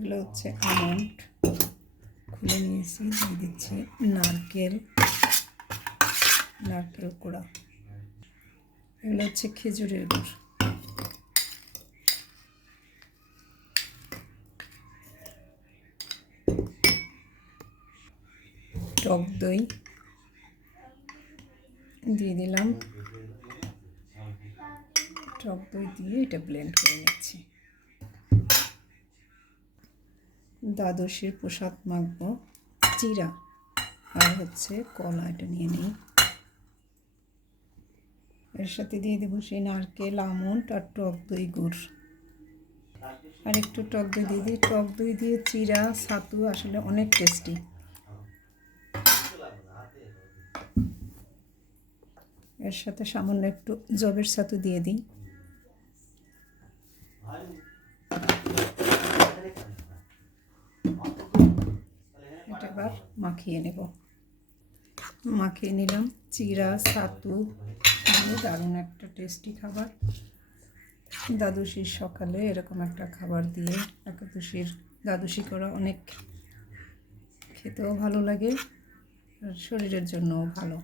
এগুলো হচ্ছে আমন্ড খুলে নিয়েছি, দিয়ে দিচ্ছি নারকেল কোড়া। এগুলো হচ্ছে খেজুরের গুড়। টক দই দিয়ে দিলাম, টক দই দিয়ে এটা ব্লেন্ড করে নিচ্ছি। দ্বাদশীর প্রসাদ মাখবো, চিরা আর হচ্ছে কলা, এটা নিয়ে নিই। এর সাথে দিয়ে দেবো সেই নারকেল, আমন্ড আর টক দই গুড়। আর একটু টক দই দিয়ে দিই। টক দই দিয়ে চিরা ছাতু আসলে অনেক টেস্টি। এর সাথে সামান্য একটু জবের ছাতু দিয়ে দিই। এটা এবার মাখিয়ে নেব। মাখিয়ে নিলাম। চিরা ছাতু দিয়ে দারুণ একটা টেস্টি খাবার। দ্বাদশীর সকালে এরকম একটা খাবার দিয়ে একাদশীর দ্বাদশী করা অনেক খেতেও ভালো লাগে আর শরীরের জন্যও ভালো।